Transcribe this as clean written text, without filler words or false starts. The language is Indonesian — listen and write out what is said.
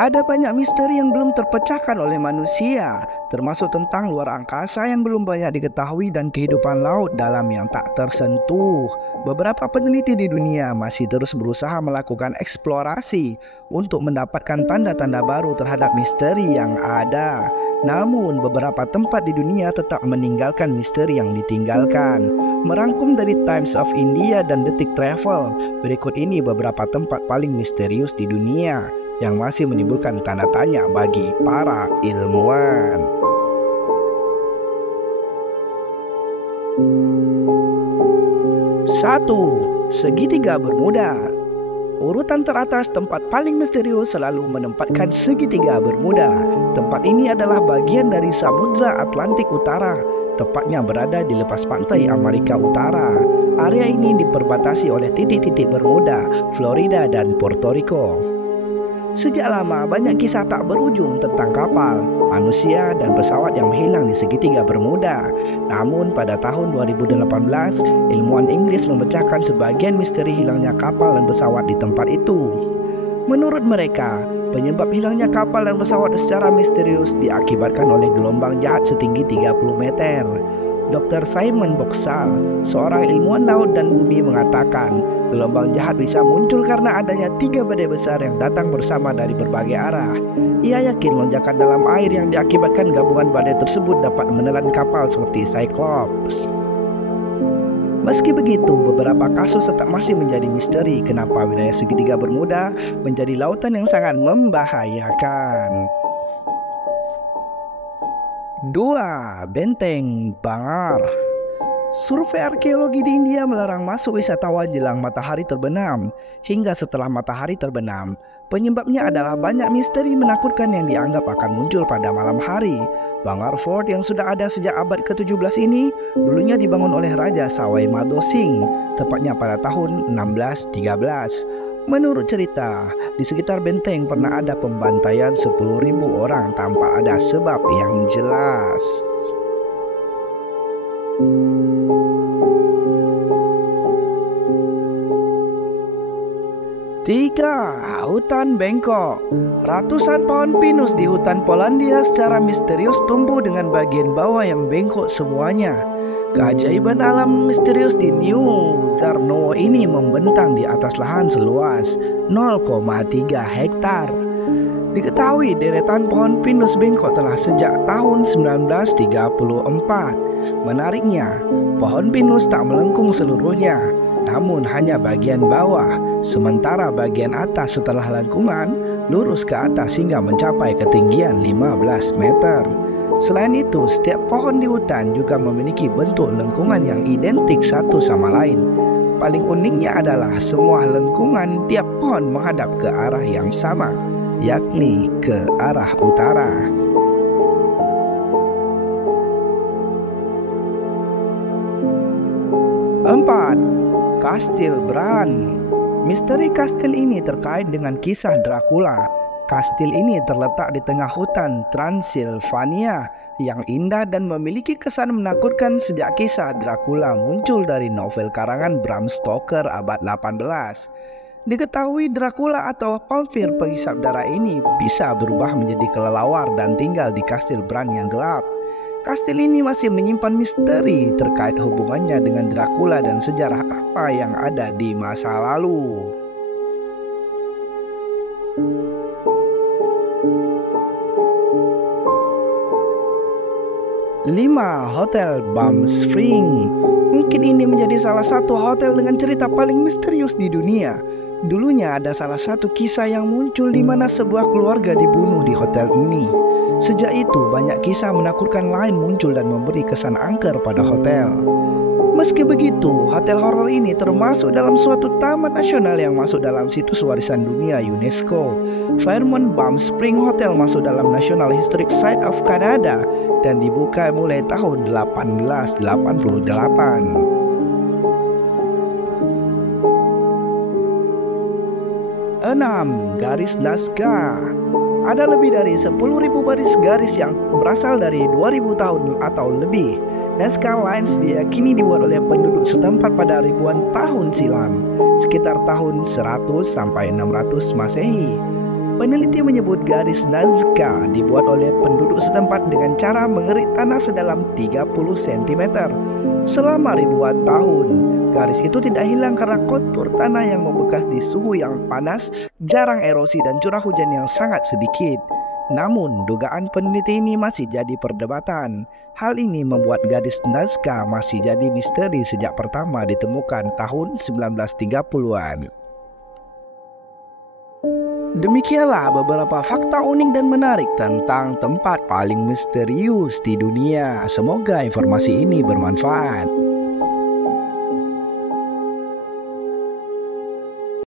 Ada banyak misteri yang belum terpecahkan oleh manusia, termasuk tentang luar angkasa yang belum banyak diketahui dan kehidupan laut dalam yang tak tersentuh. Beberapa peneliti di dunia masih terus berusaha melakukan eksplorasi untuk mendapatkan tanda-tanda baru terhadap misteri yang ada. Namun, beberapa tempat di dunia tetap meninggalkan misteri yang ditinggalkan. Merangkum dari Times of India dan Detik Travel, berikut ini beberapa tempat paling misterius di dunia yang masih menimbulkan tanda tanya bagi para ilmuwan. 1. Segitiga Bermuda. Urutan teratas tempat paling misterius selalu menempatkan segitiga Bermuda. Tempat ini adalah bagian dari Samudra Atlantik Utara, tepatnya berada di lepas pantai Amerika Utara. Area ini diperbatasi oleh titik-titik Bermuda, Florida, dan Puerto Rico. Sejak lama banyak kisah tak berujung tentang kapal, manusia, dan pesawat yang hilang di segitiga Bermuda. Namun pada tahun 2018, ilmuwan Inggris memecahkan sebagian misteri hilangnya kapal dan pesawat di tempat itu. Menurut mereka, penyebab hilangnya kapal dan pesawat secara misterius diakibatkan oleh gelombang jahat setinggi 30 meter. Dr. Simon Boxall, seorang ilmuwan laut dan bumi, mengatakan gelombang jahat bisa muncul karena adanya 3 badai besar yang datang bersama dari berbagai arah. Ia yakin lonjakan dalam air yang diakibatkan gabungan badai tersebut dapat menelan kapal seperti Cyclops. Meski begitu, beberapa kasus tetap masih menjadi misteri kenapa wilayah segitiga Bermuda menjadi lautan yang sangat membahayakan. 2. Benteng Bangar. Survei arkeologi di India melarang masuk wisatawan jelang matahari terbenam hingga setelah matahari terbenam. Penyebabnya adalah banyak misteri menakutkan yang dianggap akan muncul pada malam hari. Bangar Fort yang sudah ada sejak abad ke-17 ini dulunya dibangun oleh Raja Sawai Madho Singh, tepatnya pada tahun 1613. Menurut cerita, di sekitar benteng pernah ada pembantaian 10.000 orang tanpa ada sebab yang jelas. 3. Hutan bengkok. Ratusan pohon pinus di hutan Polandia secara misterius tumbuh dengan bagian bawah yang bengkok semuanya. Keajaiban alam misterius di New Zarnowo ini membentang di atas lahan seluas 0,3 hektar. Diketahui deretan pohon pinus bengkok telah sejak tahun 1934. Menariknya, pohon pinus tak melengkung seluruhnya, namun hanya bagian bawah, sementara bagian atas setelah lengkungan lurus ke atas hingga mencapai ketinggian 15 meter. Selain itu, setiap pohon di hutan juga memiliki bentuk lengkungan yang identik satu sama lain. Paling uniknya adalah semua lengkungan tiap pohon menghadap ke arah yang sama, yakni ke arah utara. 4. Kastil Bran. Misteri kastil ini terkait dengan kisah Dracula. Kastil ini terletak di tengah hutan Transilvania yang indah dan memiliki kesan menakutkan sejak kisah Dracula muncul dari novel karangan Bram Stoker abad 18. Diketahui Dracula atau vampir penghisap darah ini bisa berubah menjadi kelelawar dan tinggal di kastil Bran yang gelap. Kastil ini masih menyimpan misteri terkait hubungannya dengan Dracula dan sejarah apa yang ada di masa lalu. 5. Hotel Palm Springs. Mungkin ini menjadi salah satu hotel dengan cerita paling misterius di dunia. Dulunya ada salah satu kisah yang muncul di mana sebuah keluarga dibunuh di hotel ini. Sejak itu banyak kisah menakutkan lain muncul dan memberi kesan angker pada hotel. Meski begitu, hotel horor ini termasuk dalam suatu taman nasional yang masuk dalam situs warisan dunia UNESCO. Fairmont Palm Springs Hotel masuk dalam National Historic Site of Canada dan dibuka mulai tahun 1888. 6. Garis Nazca. Ada lebih dari 10.000 baris garis yang berasal dari 2.000 tahun atau lebih. Nazca Lines diyakini dibuat oleh penduduk setempat pada ribuan tahun silam, sekitar tahun 100 sampai 600 Masehi. Peneliti menyebut garis Nazca dibuat oleh penduduk setempat dengan cara mengerik tanah sedalam 30 cm. Selama ribuan tahun, garis itu tidak hilang karena kontur tanah yang membekas di suhu yang panas, jarang erosi dan curah hujan yang sangat sedikit. Namun, dugaan peneliti ini masih jadi perdebatan. Hal ini membuat garis Nazca masih jadi misteri sejak pertama ditemukan tahun 1930-an. Demikianlah beberapa fakta unik dan menarik tentang tempat paling misterius di dunia. Semoga informasi ini bermanfaat.